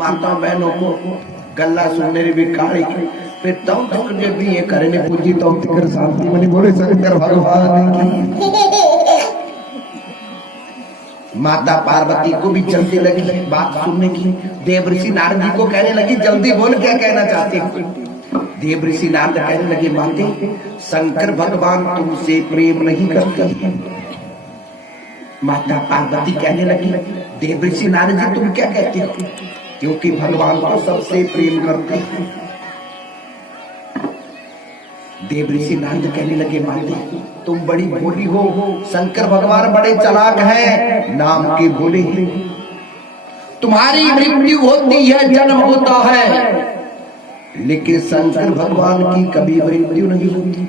माता बहनों को गल्ला सुनने भी काली फिर तब तक जब भी ये करने पूजी तो तिकर शांति मनी बोले शंकर भगवान की माता पार्वती को भी जल्दी लगी बात सुनने की। देवऋषि नारद जी को कहने लगी जल्दी बोल क्या कहना चाहते हो। देवऋषि नारद कहने लगे माते शंकर भगवान तुमसे प्रेम नहीं करते। माता पार्वती कहने लगी देवऋषि नारद जी तुम क्या कहते हो, क्योंकि भगवान तो सबसे प्रेम करते हैं। देवऋषि नारद कहने लगे माते तुम बड़ी भोली हो, शंकर भगवान बड़े चालाक हैं, नाम के भोले हैं। तुम्हारी मृत्यु होती है, जन्म होता है, लेकिन शंकर भगवान की कभी मृत्यु नहीं होती।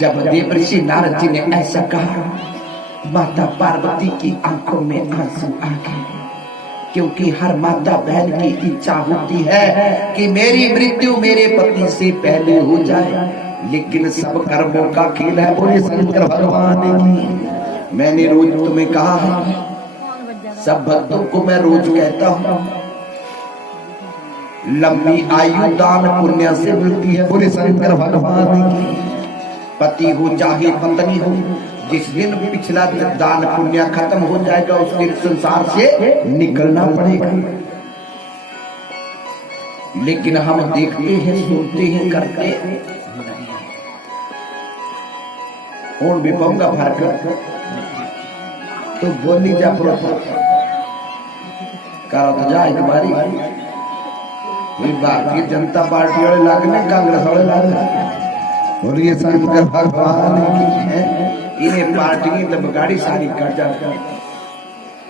जब देवऋषि नारद जी ने ऐसा कहा, माता पार्वती की आंखों में आंसू आ गए, क्योंकि हर माता बहन की इच्छा होती है कि मेरी मृत्यु मेरे पति से पहले हो जाए, लेकिन सब कर्मों का खेल है। बोले शंकर भगवान की। मैंने रोज तुम्हें कहा है, सब भक्तों को मैं रोज कहता हूँ, लंबी आयु दान पुण्य से मिलती है। बोले शंकर भगवान की। पति हो चाहे पत्नी हो, जिस दिन पिछला दान पुण्य खत्म हो जाएगा उस दिन संसार से निकलना पड़ेगा। लेकिन हम देखते हैं, सुनते हैं, करते और भी पाऊंगा भरकर तो बोली जा करो तो जा एक बारी भारतीय जनता पार्टी वाले लागने, कांग्रेस वाले लागने। बोलिए शंकर भगवान की है। इन्हें पार्टी मतलब गाड़ी सारी कर जाता,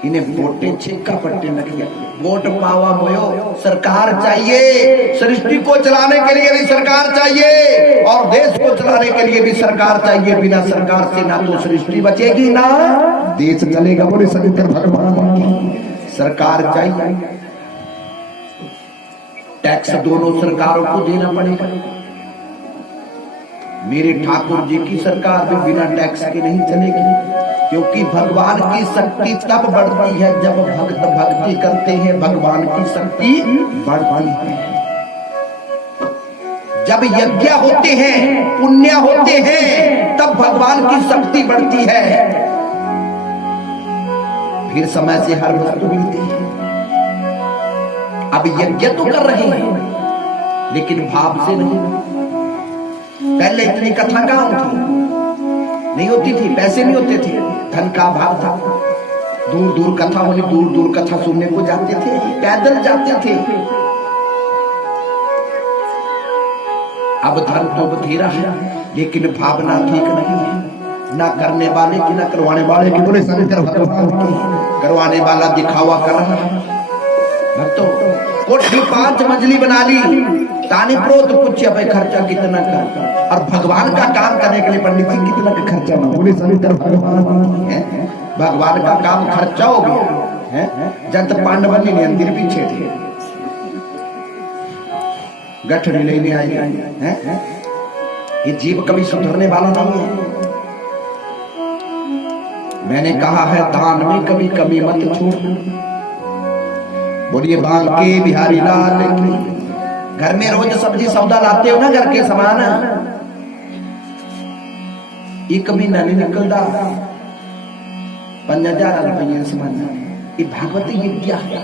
इन्हें वोटे छिक्का पट्टे लगे। वोट पावा मोयो सरकार चाहिए, सृष्टि को चलाने के लिए भी सरकार चाहिए और देश को चलाने के लिए भी सरकार चाहिए। बिना सरकार से ना तो सृष्टि बचेगी ना देश चलेगा। बोले शंकर भगवान की। सरकार चाहिए, टैक्स दोनों सरकारों को देना पड़ेगा। मेरे ठाकुर जी की सरकार भी बिना टैक्स के नहीं चलेगी, क्योंकि भगवान की शक्ति तब बढ़ती है जब भक्त भक्ति करते हैं। भगवान की शक्ति बढ़ती है जब यज्ञ होते हैं, पुण्य होते हैं, तब भगवान की शक्ति बढ़ती है। फिर समय से हर वस्तु मिलती है। अब यज्ञ तो कर रहे हैं, लेकिन भाव से नहीं। पहले इतनी कथा कहाँ थी, नहीं होती थी, पैसे नहीं होते थे, धन का अभाव था। दूर दूर कथा होनी, दूर दूर कथा सुनने को जाते थे, पैदल जाते थे। अब धन तो बथेरा है, लेकिन भावना ठीक नहीं है। ना करने वाले की ना करवाने वाले की। बोले शंकर भगवान की। करवाने वाला दिखावा कर रहा है। भक्तों कोठी 5 मंजिली बना ली, तानी प्रोत पूछे भाई खर्चा कितना कर, और भगवान का काम करने के लिए पंडित जी कितना का खर्चा ना। बोले शंकर भगवान है। भगवान का काम खर्चा हो गया है। जब तक पांडव ने मंदिर पीछे थे, गठड़ी लेने आए हैं। ये जीव कभी सुधरने वाला नहीं है। मैंने कहा है दान में कभी कमी मत छोड़ना। बोलिए बांके बिहारी लाल की। घर में रोज सब्जी सौदा लाते हो ना, घर के सामान, एक महीना नहीं निकलता 5000 रुपये सामान। ये भागवत ये क्या है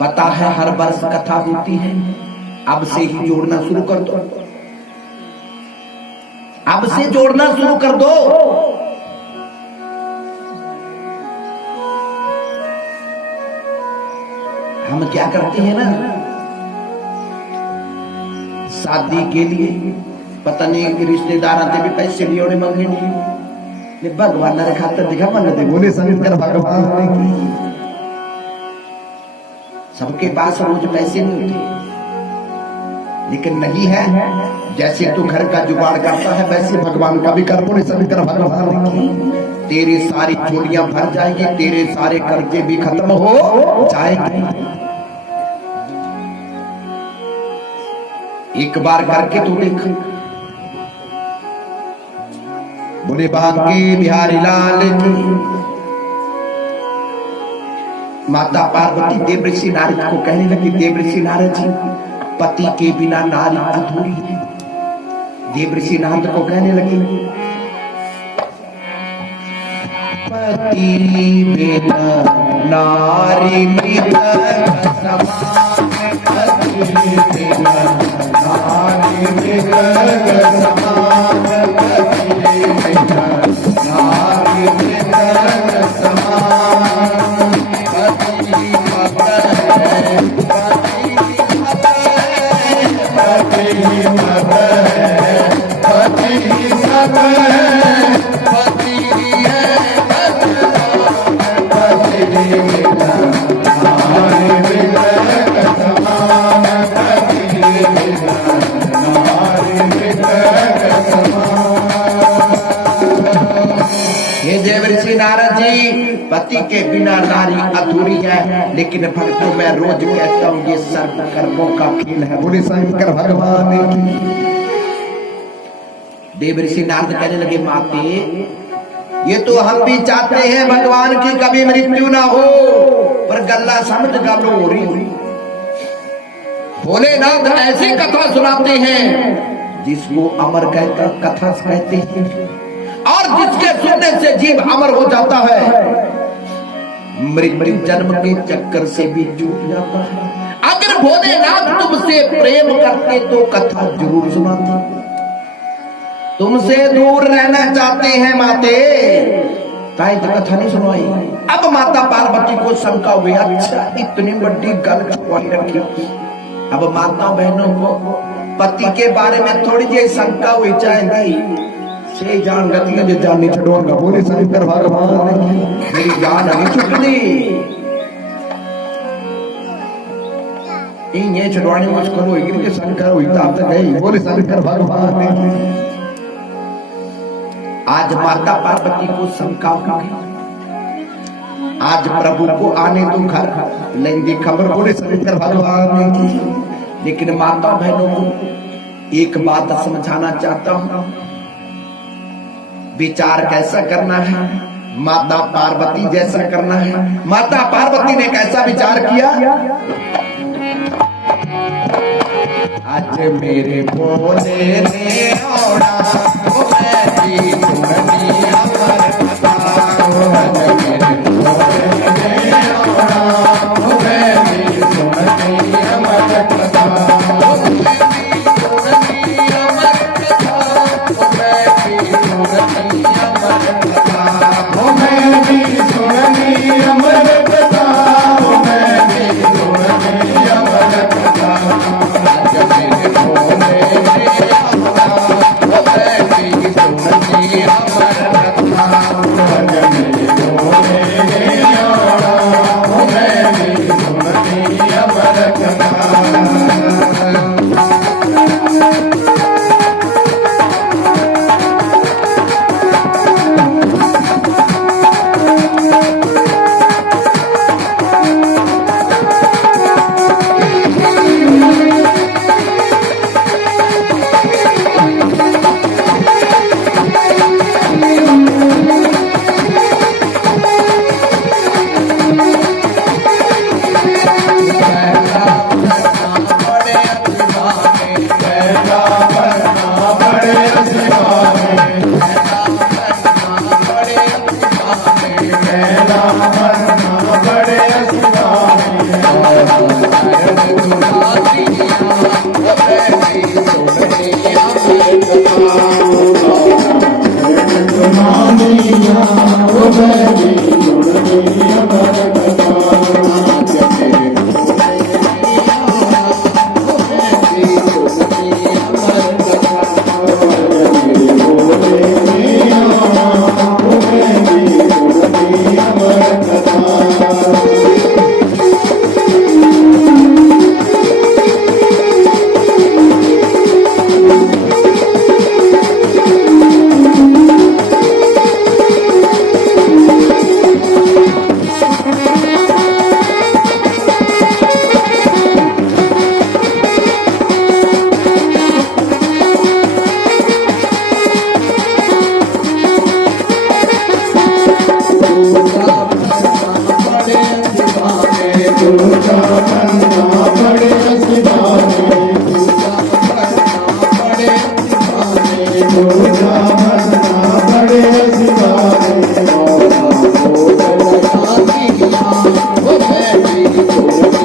पता है? हर वर्ष कथा होती है, अब से ही जोड़ना शुरू कर दो। अब से जोड़ना शुरू कर दो। हम क्या करते हैं ना, शादी के लिए पता नहीं कि रिश्तेदार आते भी पैसे लिए और मांगे नहीं। भगवान ने खातर दिखा मन दे। बोले शंकर भगवान की। सबके पास रोज पैसे नहीं होते, लेकिन नहीं है। जैसे तू घर का जुगाड़ करता है, वैसे भगवान का भी कर। बोले शंकर भगवान की। तेरी सारी चोरियां भर जाएगी, तेरे सारे कर्जे भी खत्म हो जाएंगे। एक बार करके तू देख। बोले बांके बिहारी लाल की। माता पार्वती देवऋषि नारद को कहने लगी, देवऋषि नारद जी, पति के बिना नारी अधूरी है। देवर्षि नारद को कहने लगे, पति बिना नारी मृग समान, पति बिना नारी मृग समान, पति बिना नारी मृग समान, पति मत है, पति मत है, पति मत है, पति मत है, पति है हे देवर्षि नारद जी, पति के बिना नारी अधूरी है, लेकिन भक्तों मैं रोज कहता हूँ ये सर्व कर्मों का खेल है। बोले शंकर भगवान की। देवर्षि नारद कहने लगे, माते ये तो हम भी चाहते हैं भगवान की कभी मृत्यु ना हो, पर गल्ला समझ गलो हो रही। भोलेनाथ ऐसी कथा सुनाते हैं जिसको अमर कहकर कथा कहते हैं, और जिसके सुनने से जीव अमर हो जाता है, मृत्यु जन्म के चक्कर से भी छूट जाता है। अगर भोलेनाथ तुमसे प्रेम करते तो कथा जरूर सुनाते, तुमसे दूर रहना चाहते हैं माते, ताई तो कथा नहीं सुनवाई। अब माता पार्वती को शंका हुई, अच्छा इतनी बड़ी गल छुपाई रखी। अब माता बहनों को पति के बारे में थोड़ी जी शंका हुई चाहेगी, से जान गति जो जान नहीं छुड़वाऊंगा। बोले शंकर भगवान, मेरी जान नहीं छुटती, ये छुड़वाने मुझको होगी कि शंकर हुई तो आप गई। बोले शंकर भगवान। आज माता पार्वती को शंका हो गई, आज प्रभु को आने दो घर, लेंगे खबर। बोले शंकर भगवान की। लेकिन माता बहनों को एक बात समझाना चाहता हूं, विचार कैसा करना है, माता पार्वती जैसा करना है। माता पार्वती ने कैसा विचार किया, आज मेरे भोले ने ओढ़ा मेरी सुननी अमर कथा, आज मेरे भोले ने ओढ़ा मेरी सुननी अमर कथा, मेरी सुननी अमर कथा, मेरी सुननी अमर कथा, मेरी सुननी अमर कथा, मेरी सुननी अमर कथा। आज मेरे भोले ने ओढ़ा है